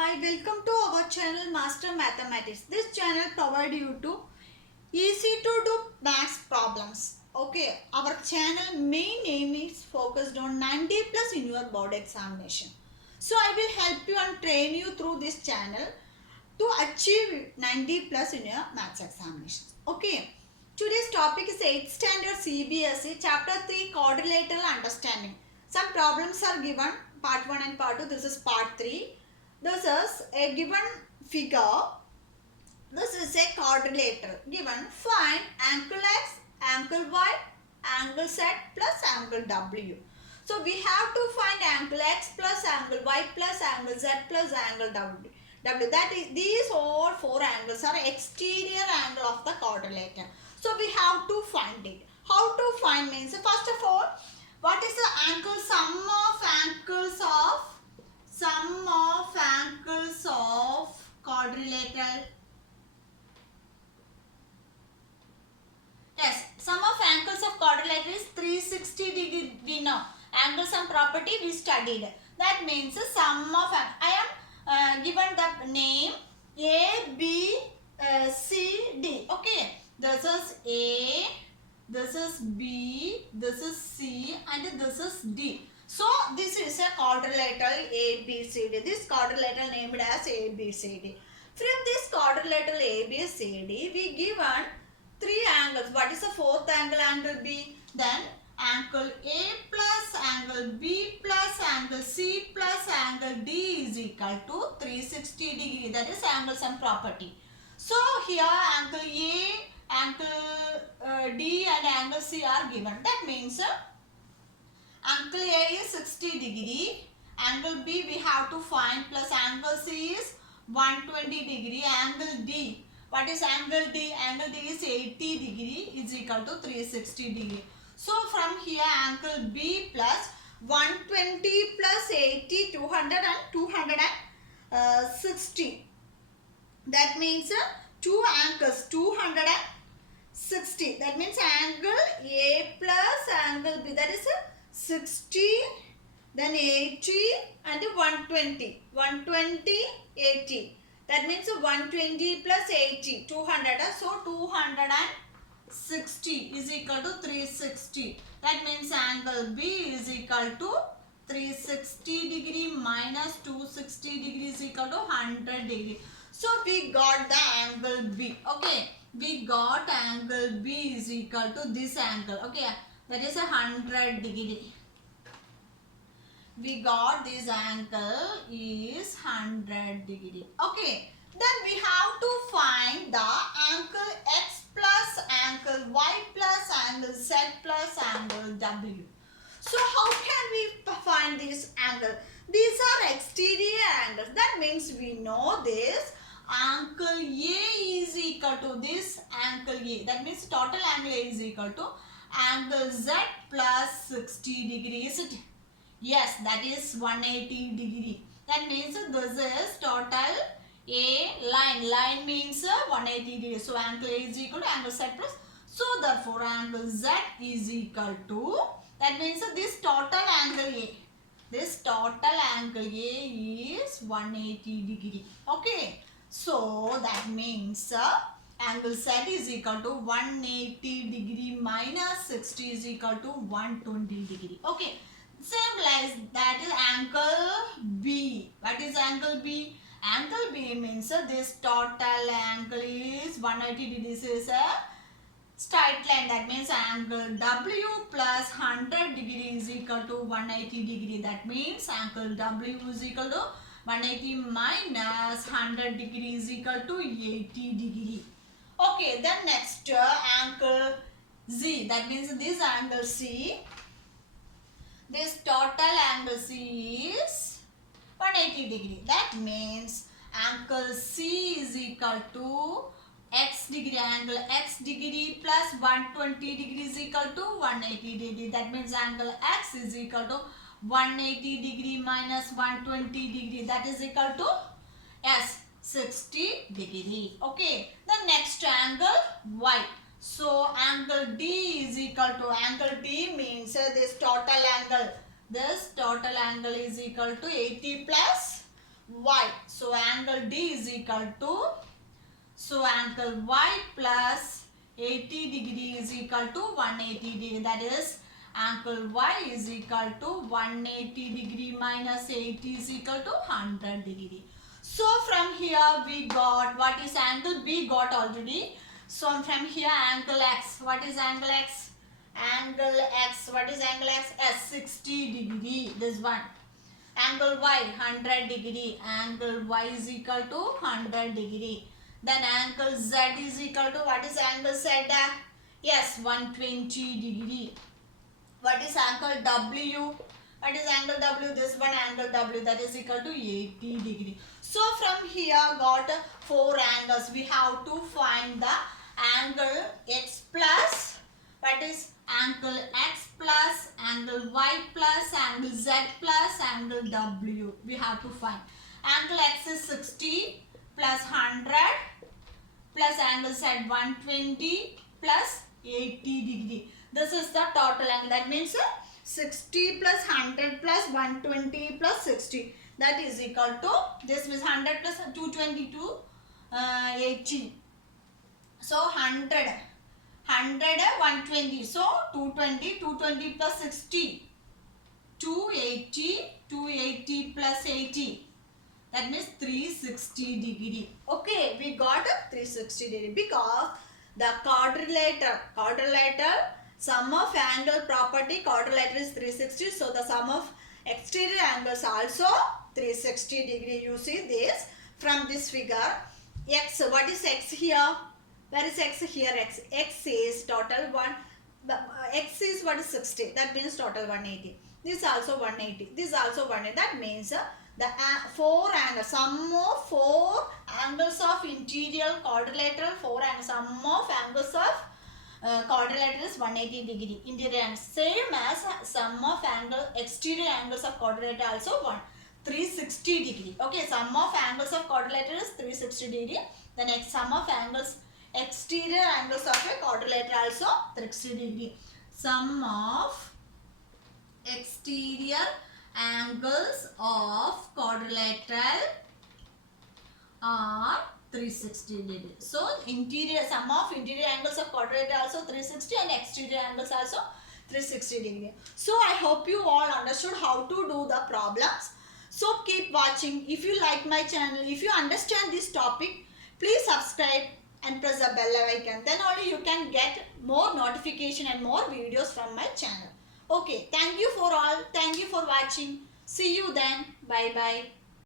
Hi, welcome to our channel Master Mathematics. This channel provide you to easy to do maths problems. Okay, our channel main aim is focused on 90 plus in your board examination. So I will help you and train you through this channel to achieve 90 plus in your maths examinations. Okay, today's topic is 8th standard CBSE chapter 3 quadrilateral understanding. Some problems are given part 1 and part 2. This is part 3. This is a given figure. This is a quadrilateral. Given find angle x, angle y, angle z plus angle w. So we have to find angle x plus angle y plus angle z plus angle w. That is, these all four angles are exterior angle of the quadrilateral. So we have to find it. How to find means first of all, what is the angle? Sum of angles of quadrilateral. Yes, sum of angles of quadrilateral is 360 degree. We know angle sum property we studied. That means sum of I am given the name A, B, C, D. Okay, this is A, this is B, this is C, and this is D. So this is a quadrilateral ABCD. This quadrilateral named as ABCD. From this quadrilateral ABCD, we given three angles. What is the fourth angle? Angle B. Then angle A plus angle B plus angle C plus angle D is equal to 360 degree. That is angle sum property. So here angle A, angle D and angle C are given. That means angle A is 60 degree, angle B we have to find, plus angle C is 120 degree, angle D. What is angle D? Angle D is 80 degree is equal to 360 degree. So from here angle B plus 120 plus 80, 200 and 260. That means two angles 260. That means angle A plus angle B, that is 60, then 80 and 120. 120, 80. That means 120 plus 80, 200. So 260 is equal to 360. That means angle B is equal to 360 degree minus 260 degree is equal to 100 degree. So we got the angle B. Okay, we got angle B is equal to this angle. Okay, that is 100 degree. We got this angle is 100 degree. Okay, then we have to find the angle x plus angle y plus angle z plus angle w. So how can we find this angle? These are exterior angles. That means we know this angle A is equal to this angle A. That means total angle A is equal to angle Z plus 60 degrees. Yes, that is 180 degree. That means this is total A line. Line means 180 degree. So angle A is equal to angle Z plus. So therefore angle Z is equal to, that means this total angle A. This total angle A is 180 degree. Okay. So that means angle Z is equal to 180 degree minus 60 is equal to 120 degree. Okay. Same like that is angle B. What is angle B? Angle B means this total angle is 180 degrees is a straight line. That means angle W plus 100 degree is equal to 180 degree. That means angle W is equal to 180 minus 100 degree is equal to 80 degree. Okay, then next angle Z. That means this angle C. This total angle C is 180 degree. That means angle C is equal to x degree. Angle x degree plus 120 degree is equal to 180 degree. That means angle x is equal to 180 degree minus 120 degree. That is equal to yes, 60 degree. Okay. The next angle y. So angle D is equal to, angle D means this total angle. This total angle is equal to 80 plus y. So angle D is equal to, so angle y plus 80 degree is equal to 180 degree. That is angle y is equal to 180 degree minus 80 is equal to 100 degree. So from here we got, what is angle B got already. So from here angle X, what is angle X? Angle X, what is angle X? S 60 degree, this one. Angle Y 100 degree, angle Y is equal to 100 degree. Then angle Z is equal to, what is angle Z? Yes, 120 degree. What is angle W? What is angle W? This one angle W, that is equal to 80 degree. So from here got 4 angles. We have to find the angle X plus, what is angle X plus, angle Y plus, angle Z plus, angle W. We have to find. Angle X is 60 plus 100 plus angle Z 120 plus 80 degree. This is the total angle. That means 60 plus 100 plus 120 plus 60. That is equal to, this is 100 plus 220 to 80. So 100, 120. So 220 plus 60. 280 plus 80. That means 360 degree. Okay, we got a 360 degree because the quadrilateral sum of angle property, quadrilateral is 360. So the sum of exterior angles also 360 degree. You see this from this figure. X, what is X here? Where is X here? X is total 1. X is what is 60. That means total 180. This also 180. This also 180. That means the 4 angles, sum of 4 angles of interior quadrilateral, 4 angles, sum of angles of quadrilateral is 180 degree. Interior angles same as sum of angle exterior angles of quadrilateral also 360 degree. Okay, sum of angles of quadrilateral is 360 degree. The next sum of angles exterior angles of a quadrilateral also 360 degree. Sum of exterior angles of quadrilateral are 360 degree. So interior, sum of interior angles of quadrilateral also 360 and exterior angles also 360 degree. So I hope you all understood how to do the problems. So keep watching. If you like my channel, if you understand this topic, please subscribe and press the bell icon. Then only you can get more notification and more videos from my channel. Okay, thank you for all. Thank you for watching. See you then. Bye bye.